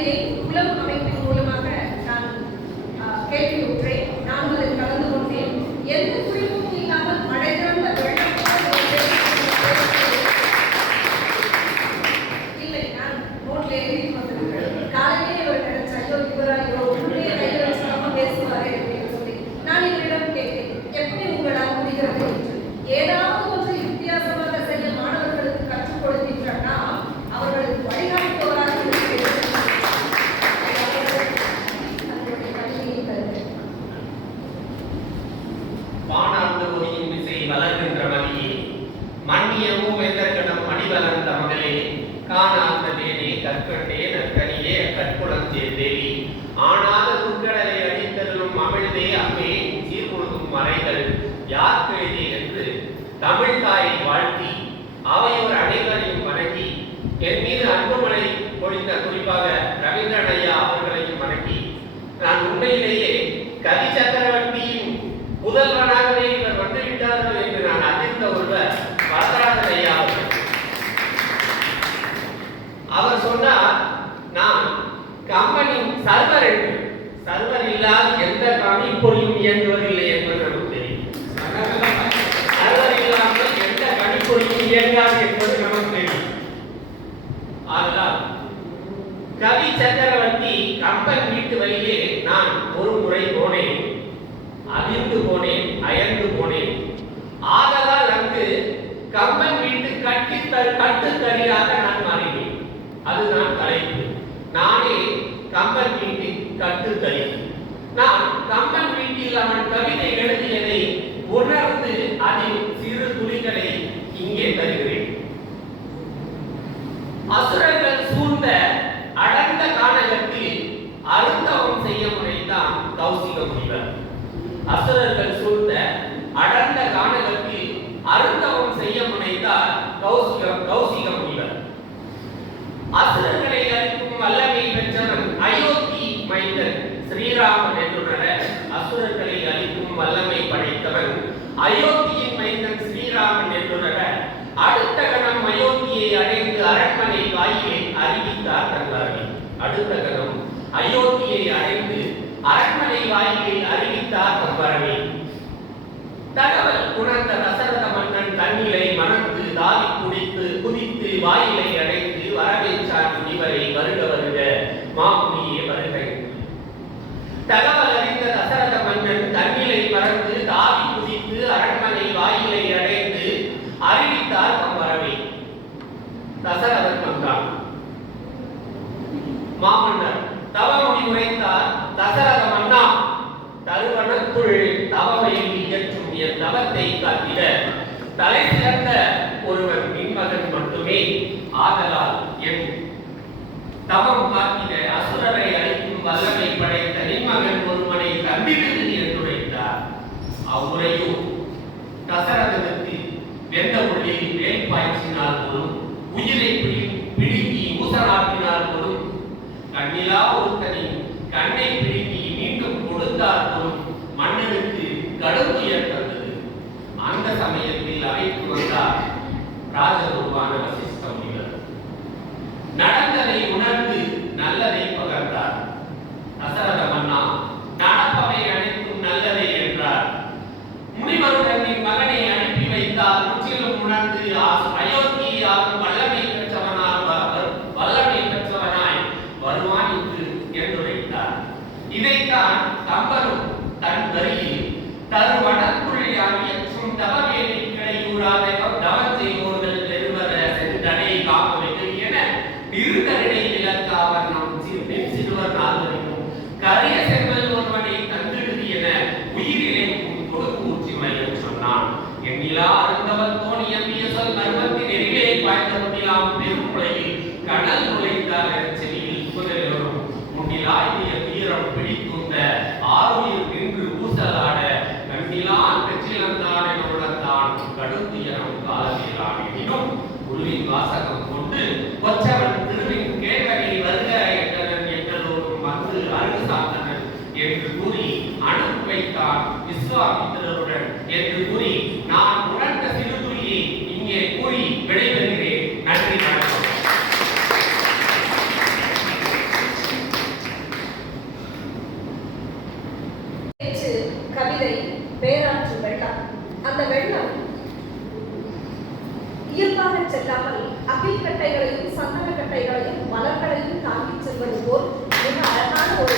கவிதையை குலம் அமைப்பின் மூலமாக நான் ஆஹ், கேள்வியுற்றேன். நான் அதில் கலந்து கொண்டேன். எந்த குறிப்பும் இல்லாமல் மழை திறந்த வெள்ளம் இல்லை நான் நோட்ல எழுதி வந்திருக்கிறேன் காலையிலே இவர் கிடைச்ச ஐயோ இவரா இவர் உண்மையை கையில் பேசுவாரே அப்படின்னு சொல்லி நான் இவரிடம் கேட்டேன். எப்படி உங்களால் முடிகிறது? கற்கண்டே நற்கனியே கற்குளம் தேவி ஆனாத துர்க்கடலை அடித்தருளும் அமிழ்தே அம்மே சீர்கொழுதும் மறைகள். யார் எழுதி என்று தமிழ் தாயை வாழ்த்தி அவையோர் அனைவரையும் வணங்கி என் மீது அன்புமலை பொழிந்த குறிப்பாக ரவீந்திரன் ஐயா அவர்களையும் வணங்கி நான் உண்மையிலேயே கவி சக்கரவர்த்தியின் முதல்வனாகவே இவர் வந்துவிட்டார்கள் என்று நான் அறிந்த ஒருவர் வரதராஜன் ஐயா அவர்கள். அவர் சொன்னார் நான் கம்பெனி சர்வர் என்று சர்வர் இல்லாத எந்த கணிப்பொறியும் இயங்குவதில்லை அசுரர்கள் சூழ்ந்த அடர்ந்த கானகத்தில் அருந்தவம் செய்ய முனைத்தான் கௌசிக முனிவர். அசுரர்கள் சூழ்ந்த அடர்ந்த கானகத்தில் அருந்தவம் செய்ய முனைத்தார் கௌசிக கௌசிக முனிவர். அசுரர்களை அழிக்கும் வல்லமை பெற்றவன் அயோத்தி மைந்தன். ஸ்ரீராமன் என்றுணர அசுரர்களை அழிக்கும் வல்லமை படைத்தவன் அயோத்தியின் மைந்தன் ஸ்ரீராமன் என்றுணர அடுத்த கணம் அயோத்தியை அடைந்து அரண்மனை வாயிலை அறிவித்தார் தந்தாரி அடுத்த கதம் அயோத்தியை அடைந்து அரண்மனை வாயிலை அறிவித்தார் தம்பரவி தகவல் உணர்ந்த தசரத மன்னன் தண்ணீரை மணந்து தாவி குடித்து குதித்து வாயிலை அடைத்து வரவேற்றார் முனிவரை வருக வருக. மாமுனியே வருக. தகவல் அறிந்த தசரத மன்னன் தண்ணீரை மறந்து தாவி குதித்து அரண்மனை வாயிலை அடைந்து அறிவித்தார் தம்பரவை தசரதன் வந்தான் மாமன்னர் தவமுடி உரைத்தார் தசரத மன்னா தருவனத்துள் தவமையில் இயற்றும் என் காட்டிட தலை சிறந்த ஒருவர் மின்மகன் மட்டுமே. ஆதலால் என் தவம் காத்திட அசுரரை அழிக்கும் வல்லமை படைத்த நின்மகன் ஒருவனை தந்திடு என்று அவ்வுரையும் தசரதனுக்கு வெந்த உள்ளில் வேல் பாய்ச்சினால் போலும் உயிரை பிடுங்கி ஊசலாக்கினால் போலும் கண்ணிலா ஒருத்தனின் கண்ணை பிடுங்கி மீண்டும் கொடுத்தார் ராஜகுருவான வசிஷ்ட முனிவர் நடந்ததை உணர்ந்து நல்லதை பகர்ந்தார். தசரத மன்னா நடப்பவை அனைத்தும் நல்லதே என்றார். முனிவருடன் என் மகனை அனுப்பி வைத்தால் முற்றிலும் உணர்ந்து ஆ- அயோத்தியாகும் வல்லமை பெற்றவனால் அவர் வல்லமை பெற்றவனாய் வருவான் என்று என்றுரைத்தார் இதைத்தான் கம்பனும் என்று கூறி அனுப்பி வைத்தார் விஸ்வாமித்திரருடன் என்று கூறி நான் உணர்ந்த சிறு துளியை இங்கே கூறி விடைபெறுகிறேன். நன்றி வணக்கம். கவிதை பேராற்று வெள்ளம். அந்த வெள்ளம் இயல்பாக செல்லாமல் அகில் கட்டைகளையும் சந்தன கட்டைகளையும் மலர்களையும் தாங்கிச் செல்வது போல் மிக அழகான ஒரு